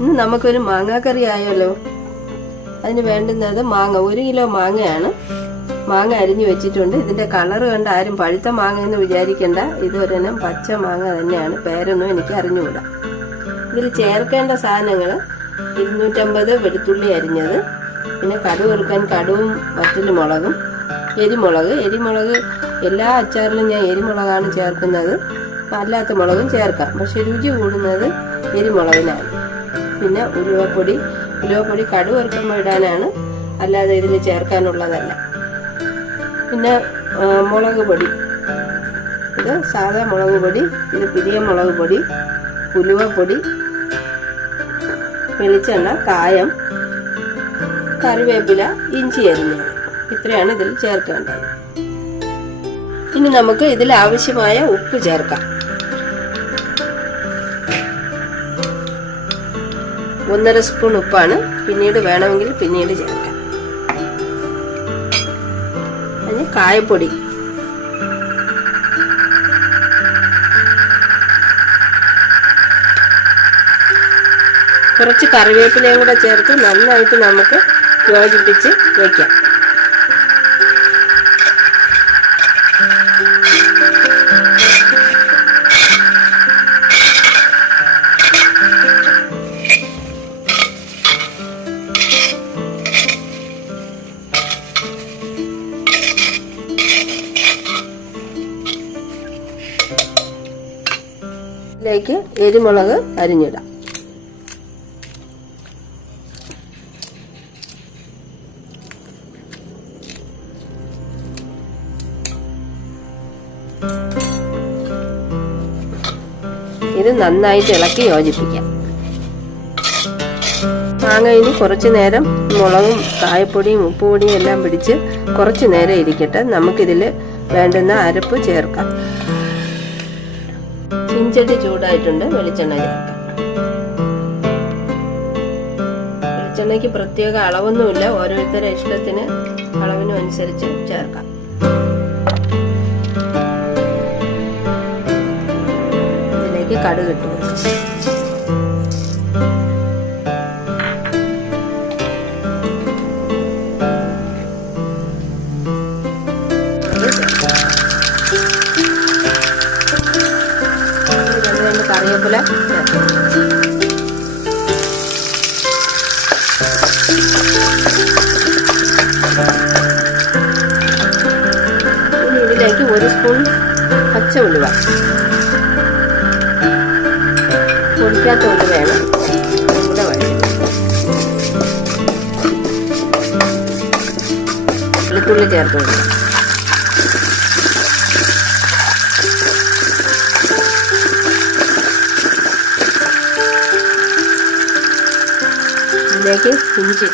ഇന്ന് നമുക്കൊരു മാങ്ങാക്കറി ആയല്ലോ. അതിന് വേണ്ടുന്നത് മാങ്ങ. ഒരു കിലോ മാങ്ങയാണ്. മാങ്ങ അരിഞ്ഞു വെച്ചിട്ടുണ്ട്. ഇതിന്റെ കളർ കണ്ട് ആരും പഴുത്ത മാങ്ങ എന്ന് വിചാരിക്കേണ്ട. ഇതൊരെണ്ണം പച്ച മാങ്ങ തന്നെയാണ്. പേരൊന്നും എനിക്ക് അറിഞ്ഞുകൂടാ. ഇതിൽ ചേർക്കേണ്ട സാധനങ്ങൾ ഇരുന്നൂറ്റമ്പത് വെളുത്തുള്ളി അരിഞ്ഞത്. പിന്നെ കടുക് വറുക്കാൻ കടുവും മറ്റൊരു മുളകും എരിമുളക്. എരിമുളക് എല്ലാ അച്ചാറിലും ഞാൻ എരിമുളകാണ് ചേർക്കുന്നത്. അല്ലാത്ത മുളകും ചേർക്കാം. പക്ഷെ രുചി കൂടുന്നത് എരിമുളകിനാണ്. പിന്നെ ഉലുവപ്പൊടി. ഉലുവപ്പൊടി വറുക്കുമ്പോൾ ഇടാനാണ്. അല്ലാതെ ഇതിന് ചേർക്കാനുള്ളതല്ല. പിന്നെ മുളക് പൊടി. ഇത് സാധാ മുളക് പൊടി ഇത് പിരിയ മുളക് പൊടി ഉലുവപ്പൊടി വെളിച്ചെണ്ണ കായം കറിവേപ്പില ഇഞ്ചി അരിഞ്ഞത് ഇത്രയാണ് ഇതിൽ ചേർക്കേണ്ടത്. ഇനി നമുക്ക് ഇതിൽ ആവശ്യമായ ഉപ്പ് ചേർക്കാം. ഒന്നര സ്പൂൺ ഉപ്പാണ്. പിന്നീട് വേണമെങ്കിൽ പിന്നീട് ചേർക്കാം. അതിന് കായപ്പൊടി. കുറച്ച് കറിവേപ്പിലയും കൂടെ ചേർത്ത് നന്നായിട്ട് നമുക്ക് യോജിപ്പിച്ച് വയ്ക്കാം ഇതിലേക്ക് എരിമുളക് അരിഞ്ഞിടാം. ഇത് നന്നായിട്ട് ഇളക്കി യോജിപ്പിക്കാം. മാങ്ങ ഇനി കുറച്ചു നേരം മുളകും കായപ്പൊടിയും ഉപ്പുപൊടിയും എല്ലാം പിടിച്ച് കുറച്ചു നേരം ഇരിക്കട്ടെ. നമുക്കിതിൽ വേണ്ടുന്ന അരപ്പ് ചേർക്കാം. ചിഞ്ചട്ടി ചൂടായിട്ടുണ്ട് വെളിച്ചെണ്ണ ചേർക്കാം. വെളിച്ചെണ്ണയ്ക്ക് പ്രത്യേക അളവൊന്നുമില്ല ഓരോരുത്തരുടെ ഇഷ്ടത്തിന് അളവിനും അനുസരിച്ച് ചേർക്കാം. ഇതിലേക്ക് കടുക് ഇട്ടു കറിവേപ്പില ഇതിലേക്ക് ഒരു സ്പൂൺ പച്ച ഉലുവ പൊടിക്കാത്ത ഉലുവയാണ് വെളുത്തുള്ളി ചേർത്ത് കൊടുക്കാം ഇതിലേക്ക് ഇഞ്ചി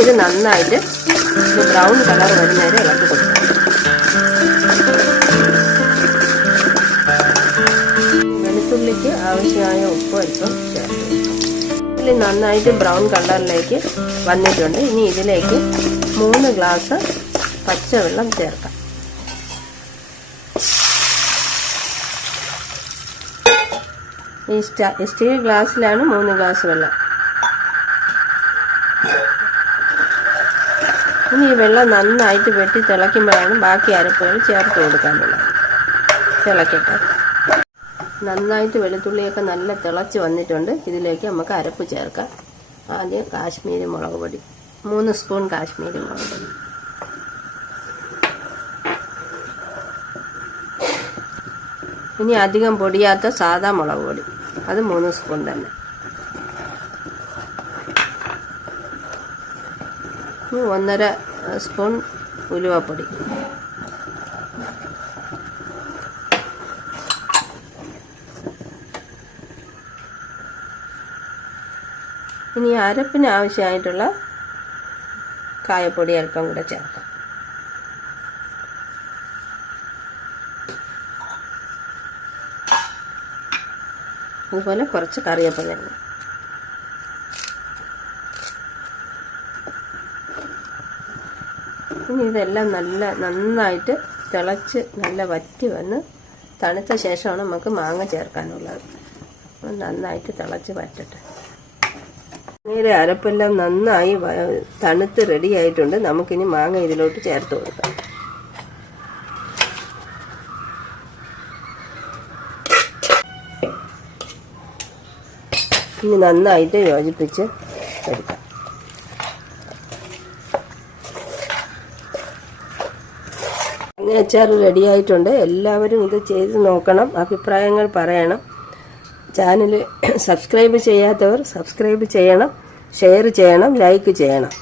ഇത് നന്നായിട്ട് ബ്രൗൺ കളർ വരുന്നവരെ ഇളക്കി കൊടുക്കാം. വെളുത്തുള്ളിക്ക് ആവശ്യമായ ഉപ്പ് അല്പം ചേർത്ത്. ഉള്ളി നന്നായിട്ട് ബ്രൗൺ കളറിലേക്ക് വന്നിട്ടുണ്ട്. ഇനി ഇതിലേക്ക് മൂന്ന് ഗ്ലാസ് പച്ചവെള്ളം ചേർക്കാം. ഈ സ്റ്റ- സ്റ്റീൽ ഗ്ലാസ്സിലാണ് മൂന്ന് ഗ്ലാസ് വെള്ളം. ഇനി ഈ വെള്ളം നന്നായിട്ട് വെട്ടി തിളയ്ക്കുമ്പോഴാണ് ബാക്കി അരപ്പുകൾ ചേർത്ത് കൊടുക്കാനുള്ളത്. തിളക്കട്ടെ. നന്നായിട്ട് വെളുത്തുള്ളിയൊക്കെ നല്ല തിളച്ച് വന്നിട്ടുണ്ട്. ഇതിലേക്ക് നമുക്ക് അരപ്പ് ചേർക്കാം. ആദ്യം കാശ്മീരി മുളക് പൊടി. മൂന്ന് സ്പൂൺ കാശ്മീരി മുളക് പൊടി. ഇനി അധികം പൊടിയാത്ത സാധാ മുളക് പൊടി. അത് മൂന്ന് സ്പൂൺ തന്നെ. ഒന്നര സ്പൂൺ ഉലുവപ്പൊടി. ഇനി അരപ്പിന് ആവശ്യമായിട്ടുള്ള കായപ്പൊടി അല്പം കൂടെ ചേർക്കാം. അതുപോലെ കുറച്ച് കറിവേപ്പില. ഇനി ഇതെല്ലാം നല്ല നന്നായിട്ട് തിളച്ച് നല്ല വറ്റി വന്ന് തണുത്ത ശേഷമാണ് നമുക്ക് മാങ്ങ ചേർക്കാനുള്ളത്. നന്നായിട്ട് തിളച്ച് വറ്റട്ടെ. നേരെ അരപ്പെല്ലാം നന്നായി തണുത്ത് റെഡിയായിട്ടുണ്ട് നമുക്കിനി മാങ്ങ ഇതിലോട്ട് ചേർത്ത് കൊടുക്കാം. ഇനി നന്നായിട്ട് യോജിപ്പിച്ച് എടുക്കാം. അച്ചാർ റെഡി ആയിട്ടുണ്ട്. എല്ലാവരും ഇത് ചെയ്ത് നോക്കണം. അഭിപ്രായങ്ങൾ പറയണം. ചാനൽ സബ്സ്ക്രൈബ് ചെയ്യാത്തവർ സബ്സ്ക്രൈബ് ചെയ്യണം. ഷെയർ ചെയ്യണം. ലൈക്ക് ചെയ്യണം.